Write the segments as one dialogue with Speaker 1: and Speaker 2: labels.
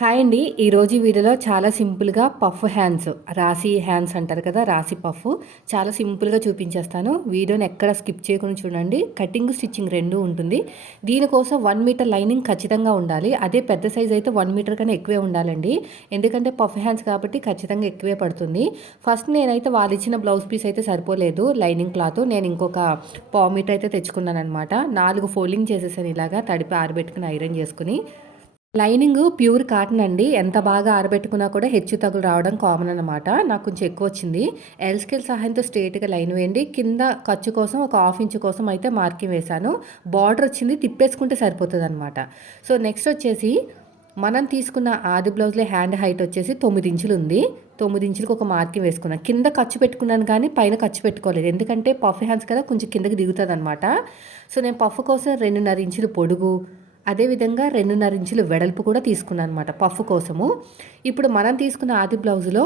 Speaker 1: Hi అండి. ఈరోజు వీడియోలో చాలా సింపుల్గా పఫ్ హ్యాండ్స్ రాసి హ్యాండ్స్ అంటారు కదా రాసి పఫ్. చాలా సింపుల్గా చూపించేస్తాను. వీడియోని ఎక్కడ స్కిప్ చేయకుండా చూడండి. కటింగ్ స్టిచ్చింగ్ రెండు ఉంటుంది. దీనికోసం వన్ మీటర్ లైనింగ్ ఖచ్చితంగా ఉండాలి. అదే పెద్ద సైజ్ అయితే వన్ మీటర్ కన్నా ఎక్కువే ఉండాలండి. ఎందుకంటే పఫ్ హ్యాండ్స్ కాబట్టి ఖచ్చితంగా ఎక్కువే పడుతుంది. ఫస్ట్ నేనైతే వాళ్ళు ఇచ్చిన బ్లౌజ్ పీస్ అయితే సరిపోలేదు లైనింగ్ క్లాత్. నేను ఇంకొక పావు మీటర్ అయితే తెచ్చుకున్నాను అనమాట నాలుగు ఫోల్డింగ్ చేసేసాను ఇలాగా తడిపి ఆరబెట్టుకుని ఐరన్ చేసుకుని. లైనింగ్ ప్యూర్ కాటన్ అండి. ఎంత బాగా ఆరబెట్టుకున్నా కూడా హెచ్చు తగులు రావడం కామన్ అనమాట నాకు కొంచెం ఎక్కువ వచ్చింది. ఎల్ స్కేల్ సహాయంతో స్ట్రేట్గా లైన్ వేయండి. కింద ఖర్చు కోసం ఒక హాఫ్ ఇంచ్ కోసం అయితే మార్కింగ్ వేశాను. బార్డర్ వచ్చింది. తిప్పేసుకుంటే సరిపోతుంది అనమాట సో నెక్స్ట్ వచ్చేసి మనం తీసుకున్న ఆది బ్లౌజ్లో హ్యాండ్ హైట్ వచ్చేసి తొమ్మిది ఇంచులు ఉంది. తొమ్మిది ఇంచులకు ఒక మార్కింగ్ వేసుకున్నాను. కింద ఖర్చు పెట్టుకున్నాను కానీ పైన ఖర్చు పెట్టుకోలేదు. ఎందుకంటే పఫ్ హ్యాండ్స్ కదా కొంచెం కిందకి దిగుతుంది అనమాట సో నేను పఫ్ కోసం రెండున్నర ఇంచులు పొడుగు అదేవిధంగా రెండున్నర ఇంచులు వెడల్పు కూడా తీసుకున్నాను అనమాట పఫ్ కోసము. ఇప్పుడు మనం తీసుకున్న ఆది బ్లౌజ్లో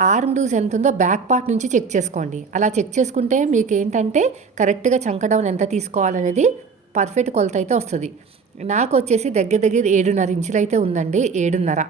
Speaker 1: ఆర్మ్ లూజ్ ఎంత ఉందో బ్యాక్ పార్ట్ నుంచి చెక్ చేసుకోండి. అలా చెక్ చేసుకుంటే మీకు ఏంటంటే కరెక్ట్గా చంకడౌన్ ఎంత తీసుకోవాలనేది పర్ఫెక్ట్ కొలత అయితే వస్తుంది. నాకు వచ్చేసి దగ్గర దగ్గర ఏడున్నర ఇంచులు అయితే ఉందండి ఏడున్నర.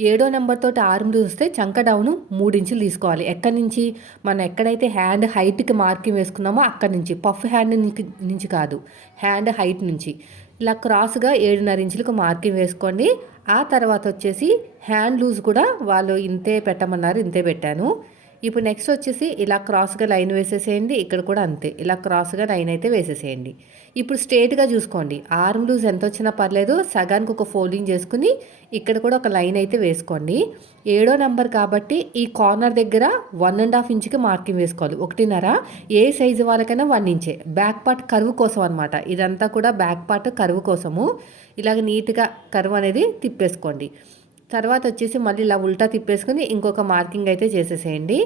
Speaker 1: ఏడో నెంబర్ తోటి ఆర్మ్ చూస్తే చంక డౌన్ మూడు ఇంచులు తీసుకోవాలి. ఎక్కడి నుంచి? మనం ఎక్కడైతే హ్యాండ్ హైట్కి మార్కింగ్ వేసుకున్నామో అక్కడి నుంచి. పఫ్ హ్యాండ్ నుంచి కాదు. హ్యాండ్ హైట్ నుంచి. ఇలా క్రాస్గా ఏడున్నర ఇంచులకు మార్కింగ్ వేసుకోండి. ఆ తర్వాత వచ్చేసి హ్యాండ్ లూజ్ కూడా వాళ్ళు ఇంతే పెట్టమన్నారు ఇంతే పెట్టాను. ఇప్పుడు నెక్స్ట్ వచ్చేసి ఇలా క్రాస్గా లైన్ వేసేసేయండి. ఇక్కడ కూడా అంతే. ఇలా క్రాస్గా లైన్ అయితే వేసేసేయండి. ఇప్పుడు స్ట్రేట్గా చూసుకోండి. ఆర్మ్ లూజ్ ఎంత వచ్చినా పర్లేదు. సగానికి ఒక ఫోల్డింగ్ చేసుకుని ఇక్కడ కూడా ఒక లైన్ అయితే వేసుకోండి. ఏడో నెంబర్ కాబట్టి ఈ కార్నర్ దగ్గర వన్ అండ్ హాఫ్ ఇంచ్కి మార్కింగ్ వేసుకోవాలి. ఒకటిన్నర. ఏ సైజు వాళ్ళకైనా వన్ ఇంచే బ్యాక్ పార్ట్ కరువు కోసం అనమాట ఇదంతా కూడా బ్యాక్ పార్ట్ కరువు కోసము. ఇలాగ నీట్గా కరువు అనేది తిప్పేసుకోండి. తర్వాత వచ్చేసి మళ్ళీ ఇలా ఉల్టా తిప్పేసుకుని ఇంకొక మార్కింగ్ అయితే చేసేసేయండి.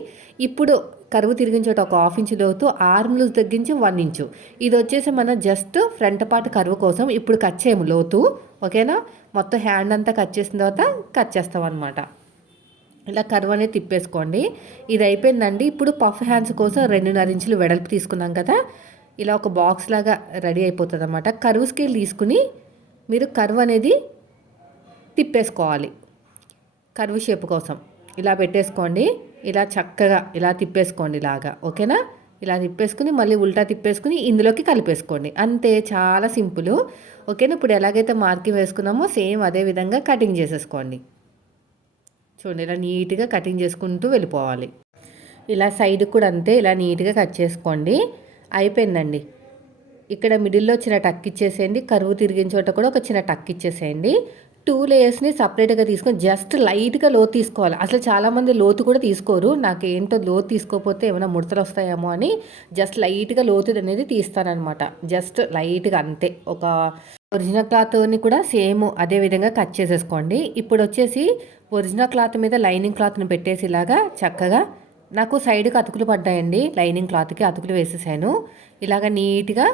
Speaker 1: ఇప్పుడు కరువు తిరిగిన చోట ఒక హాఫ్ ఇంచు లోతు ఆర్మ్ లూజ్ తగ్గించి వన్ ఇంచు. ఇది వచ్చేసి మన జస్ట్ ఫ్రంట్ పార్ట్ కరువు కోసం ఇప్పుడు కట్ చేయము లోతు ఓకేనా? మొత్తం హ్యాండ్ అంతా కట్ చేసిన తర్వాత కట్ చేస్తాం అనమాట ఇలా కరువు అనేది తిప్పేసుకోండి. ఇది అయిపోయిందండి. ఇప్పుడు పఫ్ హ్యాండ్స్ కోసం రెండున్నర ఇంచులు వెడల్పు తీసుకున్నాం కదా. ఇలా ఒక బాక్స్ లాగా రెడీ అయిపోతుంది అనమాట కరువు స్కేల్ తీసుకుని మీరు కరువు అనేది తిప్పేసుకోవాలి. కరువు షేప్ కోసం. ఇలా పెట్టేసుకోండి. ఇలా చక్కగా ఇలా తిప్పేసుకోండి ఇలాగా. ఓకేనా? ఇలా తిప్పేసుకుని మళ్ళీ ఉల్టా తిప్పేసుకుని ఇందులోకి కలిపేసుకోండి. అంతే చాలా సింపుల్. ఓకేనా? ఇప్పుడు ఎలాగైతే మార్కింగ్ వేసుకున్నామో సేమ్ అదే విధంగా కటింగ్ చేసేసుకోండి. చూడండి ఇలా నీట్గా కటింగ్ చేసుకుంటూ వెళ్ళిపోవాలి. ఇలా సైడ్కి కూడా అంతే ఇలా నీట్గా కట్ చేసుకోండి. అయిపోయిందండి. ఇక్కడ మిడిల్లో చిన్న టక్ ఇచ్చేసేయండి. కరువు తిరిగిన చోట కూడా ఒక చిన్న టక్ ఇచ్చేసేయండి. టూ లేయర్స్ని సపరేట్గా తీసుకొని జస్ట్ లైట్గా లోతు తీసుకోవాలి. అసలు చాలామంది లోతు కూడా తీసుకోరు. నాకు ఏంటో లోతు తీసుకోకపోతే ఏమైనా ముడతలు వస్తాయేమో అని జస్ట్ లైట్గా లోతు అనేది తీస్తానమాట జస్ట్ లైట్గా అంతే. ఒక ఒరిజినల్ క్లాత్ని కూడా సేమ్ అదే విధంగా కట్ చేసేసుకోండి. ఇప్పుడు వచ్చేసి ఒరిజినల్ క్లాత్ మీద లైనింగ్ క్లాత్ని పెట్టేసి ఇలాగా చక్కగా నాకు సైడ్కి అతుకులు పడ్డాయండి. లైనింగ్ క్లాత్కి అతుకులు వేసేసాను. ఇలాగ నీట్గా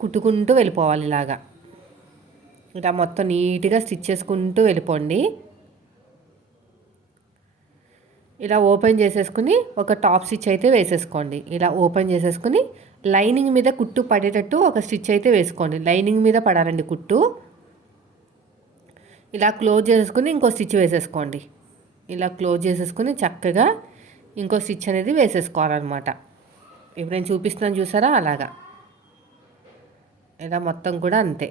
Speaker 1: కుట్టుకుంటూ వెళ్ళిపోవాలి ఇలాగా. ఇలా మొత్తం నీట్గా స్టిచ్ చేసుకుంటూ వెళ్ళిపోండి. ఇలా ఓపెన్ చేసేసుకుని ఒక టాప్ స్టిచ్ అయితే వేసేసుకోండి. ఇలా ఓపెన్ చేసేసుకుని లైనింగ్ మీద కుట్టు పడేటట్టు ఒక స్టిచ్ అయితే వేసుకోండి. లైనింగ్ మీద పడాలండి కుట్టు. ఇలా క్లోజ్ చేసుకుని ఇంకో స్టిచ్ వేసేసుకోండి. ఇలా క్లోజ్ చేసేసుకుని చక్కగా ఇంకో స్టిచ్ అనేది వేసేసుకోవాలన్నమాట. ఇప్పుడు నేను చూపిస్తున్నాను చూసారా? అలాగా. ఇలా మొత్తం కూడా అంతే.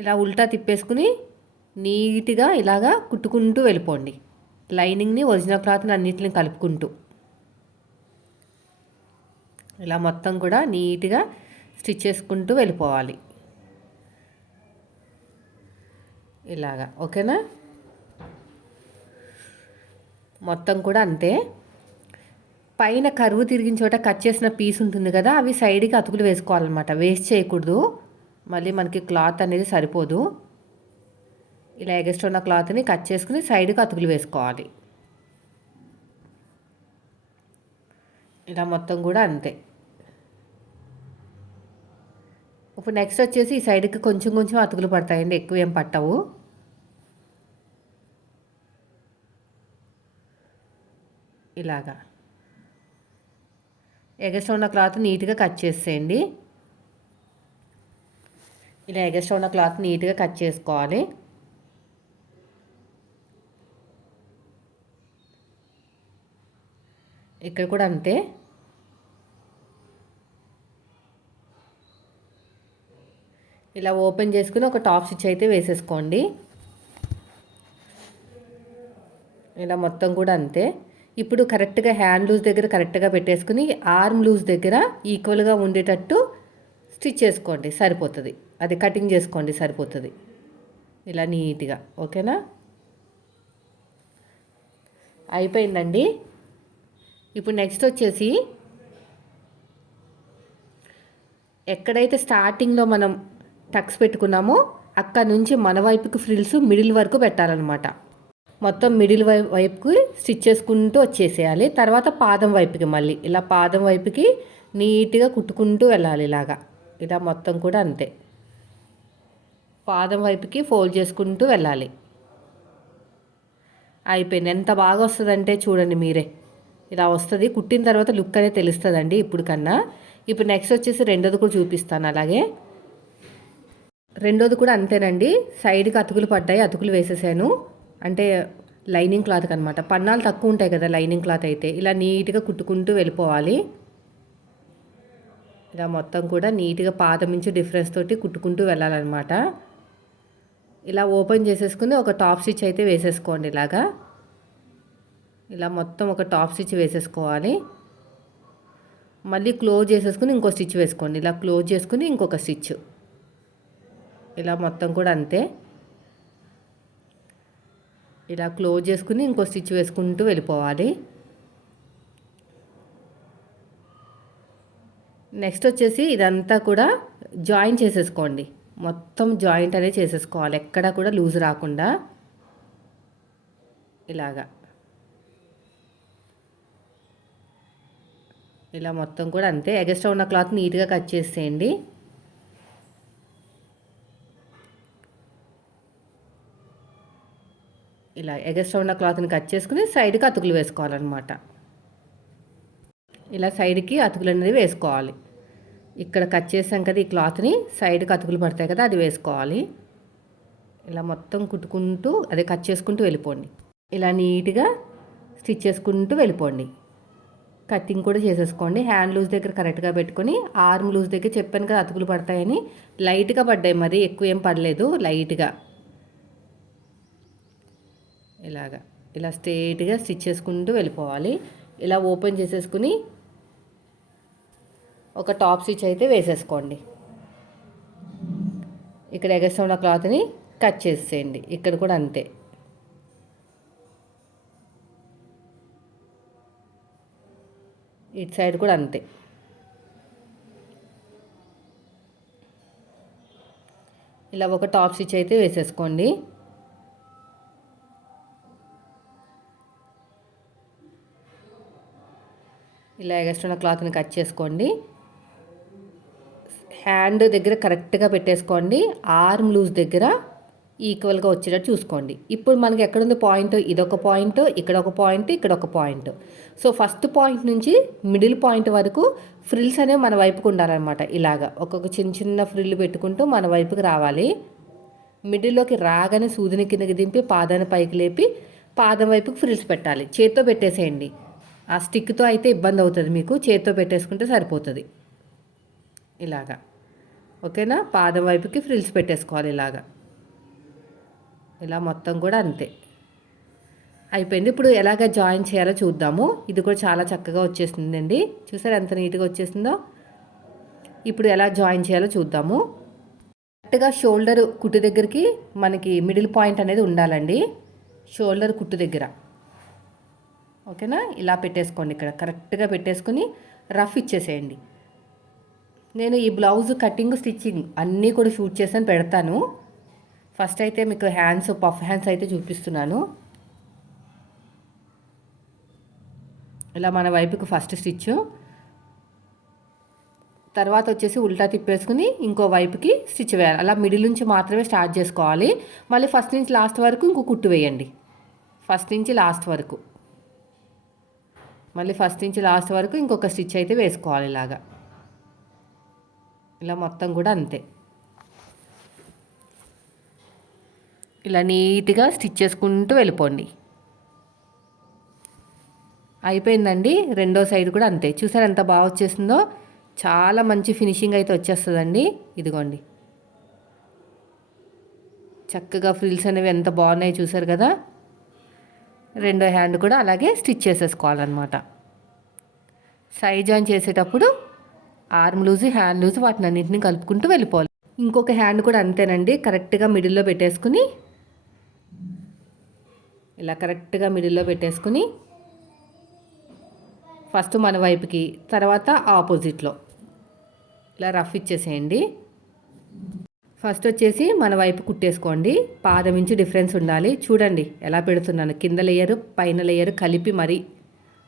Speaker 1: ఇలా ఉల్టా తిప్పేసుకుని నీట్గా ఇలాగా కుట్టుకుంటూ వెళ్ళిపోండి. లైనింగ్ని ఒరిజినల్ క్లాత్ని అన్నిటిని కలుపుకుంటూ. ఇలా మొత్తం కూడా నీట్గా స్టిచ్ చేసుకుంటూ వెళ్ళిపోవాలి. ఇలాగా ఓకేనా? మొత్తం కూడా అంతే. పైన కరువు తిరిగిన చోట కట్ చేసిన పీస్ ఉంటుంది కదా అవి సైడ్కి అతుకులు వేసుకోవాలన్నమాట. వేస్ట్ చేయకూడదు. మళ్ళీ మనకి క్లాత్ అనేది సరిపోదు. ఇలా ఎగస్ట్ ఉన్న క్లాత్ని కట్ చేసుకుని సైడ్కి అతుకులు వేసుకోవాలి. ఇలా మొత్తం కూడా అంతే. ఇప్పుడు నెక్స్ట్ వచ్చేసి ఈ సైడ్కి కొంచెం కొంచెం అతుకులు పడతాయండి. ఎక్కువ ఏం పట్టవు. ఇలాగా. ఎగస్ట్ ఉన్న క్లాత్ నీట్గా కట్ చేసేయండి. ఇలా ఎగస్ట్రా ఉన్న క్లాత్ నీట్గా కట్ చేసుకోవాలి. ఇక్కడ కూడా అంతే. ఇలా ఓపెన్ చేసుకుని ఒక టాప్ స్టిచ్ అయితే వేసేసుకోండి. ఇలా మొత్తం కూడా అంతే. ఇప్పుడు కరెక్ట్గా హ్యాండ్ లూజ్ దగ్గర కరెక్ట్గా పెట్టేసుకుని ఆర్మ్ లూజ్ దగ్గర ఈక్వల్గా ఉండేటట్టు స్టిచ్ చేసుకోండి. సరిపోతుంది. అది కటింగ్ చేసుకోండి సరిపోతుంది. ఇలా నీట్గా ఓకేనా? అయిపోయిందండి. ఇప్పుడు నెక్స్ట్ వచ్చేసి ఎక్కడైతే స్టార్టింగ్లో మనం టక్స్ పెట్టుకున్నామో అక్కడ నుంచి మన వైపుకి ఫ్రిల్స్ మిడిల్ వరకు పెట్టాలన్నమాట. మొత్తం మిడిల్ వై వైపుకి స్టిచ్ చేసుకుంటూ వచ్చేసేయాలి. తర్వాత పాదం వైపుకి మళ్ళీ ఇలా పాదం వైపుకి నీట్గా కుట్టుకుంటూ వెళ్ళాలి ఇలాగా. ఇలా మొత్తం కూడా అంతే. పాదం వైపుకి ఫోల్డ్ చేసుకుంటూ వెళ్ళాలి. అయిపోయింది. ఎంత బాగా వస్తుందంటే చూడండి మీరే. ఇలా వస్తుంది. కుట్టిన తర్వాత లుక్ అనేది తెలుస్తుందండి ఇప్పుడు కన్నా. ఇప్పుడు నెక్స్ట్ వచ్చేసి రెండోది కూడా చూపిస్తాను అలాగే. రెండోది కూడా అంతేనండి. సైడ్కి అతుకులు పడ్డాయి. అతుకులు వేసేసాను. అంటే లైనింగ్ క్లాత్ అనమాట పన్నాలు తక్కువ ఉంటాయి కదా లైనింగ్ క్లాత్ అయితే. ఇలా నీట్గా కుట్టుకుంటూ వెళ్ళిపోవాలి. ఇలా మొత్తం కూడా నీట్గా పాత నుంచి డిఫరెన్స్ తోటి కుట్టుకుంటూ వెళ్ళాలన్నమాట. ఇలా ఓపెన్ చేసేసుకుని ఒక టాప్ స్టిచ్ అయితే వేసేసుకోండి ఇలాగా. ఇలా మొత్తం ఒక టాప్ స్టిచ్ వేసేసుకోవాలి. మళ్ళీ క్లోజ్ చేసేసుకుని ఇంకో స్టిచ్ వేసుకోండి. ఇలా క్లోజ్ చేసుకుని ఇంకొక స్టిచ్. ఇలా మొత్తం కూడా అంతే. ఇలా క్లోజ్ చేసుకుని ఇంకో స్టిచ్ వేసుకుంటూ వెళ్ళిపోవాలి. నెక్స్ట్ వచ్చేసి ఇదంతా కూడా జాయిన్ చేసేసుకోండి. మొత్తం జాయింట్ అనేది చేసేసుకోవాలి. ఎక్కడ కూడా లూజ్ రాకుండా ఇలాగా. ఇలా మొత్తం కూడా అంతే. ఎగస్ట్రా ఉన్న క్లాత్ నీట్గా కట్ చేసేయండి. ఇలా ఎగస్ట్రా ఉన్న క్లాత్ని కట్ చేసుకుని సైడ్కి అతుకులు వేసుకోవాలన్నమాట. ఇలా సైడ్కి అతుకులు అనేది వేసుకోవాలి. ఇక్కడ కట్ చేసాం కదా ఈ క్లాత్ని సైడ్కి అతుకులు పడతాయి కదా అది వేసుకోవాలి. ఇలా మొత్తం కుట్టుకుంటూ అదే కట్ చేసుకుంటూ వెళ్ళిపోండి. ఇలా నీట్గా స్టిచ్ చేసుకుంటూ వెళ్ళిపోండి. కటింగ్ కూడా చేసేసుకోండి. హ్యాండ్ లూజ్ దగ్గర కరెక్ట్గా పెట్టుకొని ఆర్మ్ లూజ్ దగ్గర చెప్పాను కదా అతుకులు పడతాయని. లైట్గా పడ్డాయి మరి ఎక్కువ ఏం పడలేదు లైట్గా. ఇలాగా. ఇలా స్ట్రేట్గా స్టిచ్ చేసుకుంటూ వెళ్ళిపోవాలి. ఇలా ఓపెన్ చేసేసుకుని ఒక టాప్ స్టిచ్ అయితే వేసేసుకోండి. ఇక్కడ ఎగస్ట్రా ఉన్న క్లాత్ని కట్ చేసేయండి. ఇక్కడ కూడా అంతే. ఇటు సైడ్ కూడా అంతే. ఇలా ఒక టాప్ స్టిచ్ అయితే వేసేసుకోండి. ఇలా ఎగస్ట్రా క్లాత్ని కట్ చేసుకోండి. హ్యాండ్ దగ్గర కరెక్ట్గా పెట్టేసుకోండి. ఆర్మ్ లూజ్ దగ్గర ఈక్వల్గా వచ్చేటట్టు చూసుకోండి. ఇప్పుడు మనకి ఎక్కడుంది పాయింట్? ఇదొక పాయింట్ ఇక్కడ ఒక పాయింట్ ఇక్కడ ఒక పాయింట్. సో ఫస్ట్ పాయింట్ నుంచి మిడిల్ పాయింట్ వరకు ఫ్రిల్స్ అనేవి మన వైపుకు ఉండాలన్నమాట. ఇలాగా ఒక్కొక్క చిన్న చిన్న ఫ్రిల్ పెట్టుకుంటూ మన వైపుకి రావాలి. మిడిల్లోకి రాగానే సూదిని కిందకి దింపి పాదాన్ని పైకి లేపి పాదం వైపుకి ఫ్రిల్స్ పెట్టాలి. చేత్తో పెట్టేసేయండి. ఆ స్టిక్తో అయితే ఇబ్బంది అవుతుంది మీకు. చేత్తో పెట్టేసుకుంటే సరిపోతుంది. ఇలాగా. ఓకేనా? పాదం వైపుకి ఫ్రిల్స్ పెట్టేసుకోవాలి ఇలాగా. ఇలా మొత్తం కూడా అంతే. అయిపోయింది. ఇప్పుడు ఎలాగ జాయిన్ చేయాలో చూద్దాము. ఇది కూడా చాలా చక్కగా వచ్చేసిందండి. చూసారు ఎంత నీట్గా వచ్చేసిందో? ఇప్పుడు ఎలా జాయిన్ చేయాలో చూద్దాము. కరెక్ట్గా షోల్డర్ కుట్టు దగ్గరికి మనకి మిడిల్ పాయింట్ అనేది ఉండాలండి. షోల్డర్ కుట్టు దగ్గర. ఓకేనా? ఇలా పెట్టేసుకోండి ఇక్కడ. కరెక్ట్గా పెట్టేసుకొని రఫ్ ఇచ్చేసేయండి. నేను ఈ బ్లౌజ్ కటింగ్ స్టిచ్చింగ్ అన్నీ కూడా షూట్ చేసాను పెడతాను. ఫస్ట్ అయితే మీకు హ్యాండ్స్ పఫ్ హ్యాండ్స్ అయితే చూపిస్తున్నాను. ఇలా మన వైపుకి ఫస్ట్ స్టిచ్. తర్వాత వచ్చేసి ఉల్టా తిప్పేసుకుని ఇంకో వైపుకి స్టిచ్ వేయాలి. అలా మిడిల్ నుంచి మాత్రమే స్టార్ట్ చేసుకోవాలి. మళ్ళీ ఫస్ట్ నుంచి లాస్ట్ వరకు ఇంకో కుట్టు వేయండి. ఫస్ట్ నుంచి లాస్ట్ వరకు. మళ్ళీ ఫస్ట్ నుంచి లాస్ట్ వరకు ఇంకొక స్టిచ్ అయితే వేసుకోవాలి ఇలాగా. ఇలా మొత్తం కూడా అంతే. ఇలా నీట్గా స్టిచ్ చేసుకుంటూ వెళ్ళిపోండి. అయిపోయిందండి. రెండో సైడ్ కూడా అంతే. చూసారు ఎంత బాగా వచ్చేసిందో? చాలా మంచి ఫినిషింగ్ అయితే వచ్చేస్తుందండి. ఇదిగోండి. చక్కగా ఫ్రిల్స్ అనేవి ఎంత బాగున్నాయి చూసారు కదా? రెండో హ్యాండ్ కూడా అలాగే స్టిచ్ చేసేసుకోవాలన్నమాట. సైడ్ జాయిన్ చేసేటప్పుడు ఆర్మ్ లూజ్ హ్యాండ్ లూజ్ వాటిని అన్నింటినీ కలుపుకుంటూ వెళ్ళిపోవాలి. ఇంకొక హ్యాండ్ కూడా అంతేనండి. కరెక్ట్గా మిడిల్లో పెట్టేసుకుని ఇలా కరెక్ట్గా మిడిల్లో పెట్టేసుకుని ఫస్ట్ మన వైపుకి తర్వాత ఆపోజిట్లో. ఇలా రఫ్ ఇచ్చేసేయండి. ఫస్ట్ వచ్చేసి మన వైపు కుట్టేసుకోండి. పాదం ఇంచు డిఫరెన్స్ ఉండాలి. చూడండి ఎలా పెడుతున్నాను. కింద లేయరు పైన లేయరు కలిపి మరీ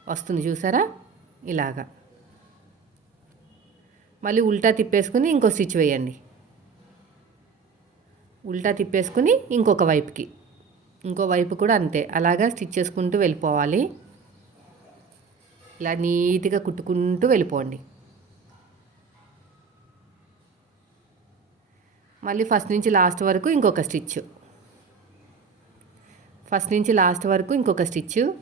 Speaker 1: వస్తుంది చూసారా? ఇలాగా. మళ్ళీ ఉల్టా తిప్పేసుకుని ఇంకో స్టిచ్ వేయండి. ఉల్టా తిప్పేసుకుని ఇంకొక వైపుకి. ఇంకో వైపు కూడా అంతే. అలాగా స్టిచ్ చేసుకుంటూ వెళ్ళిపోవాలి. ఇలా నీట్గా కుట్టుకుంటూ వెళ్ళిపోండి. మళ్ళీ ఫస్ట్ నుంచి లాస్ట్ వరకు ఇంకొక స్టిచ్ ఫస్ట్ నుంచి లాస్ట్ వరకు ఇంకొక స్టిచ్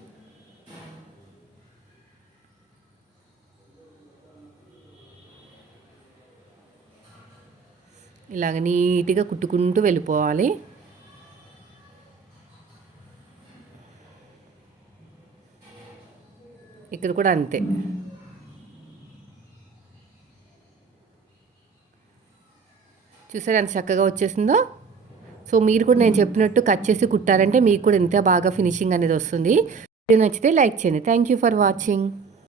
Speaker 1: ఇలాగ నీట్గా కుట్టుకుంటూ వెళ్ళిపోవాలి. ఇక్కడ కూడా అంతే. చూసారు ఎంత చక్కగా వచ్చేసిందో? సో మీరు కూడా నేను చెప్పినట్టు కట్ చేసి కుట్టారంటే మీకు కూడా ఇంత బాగా ఫినిషింగ్ అనేది వస్తుంది. నచ్చితే లైక్ చేయండి. Thank you for watching.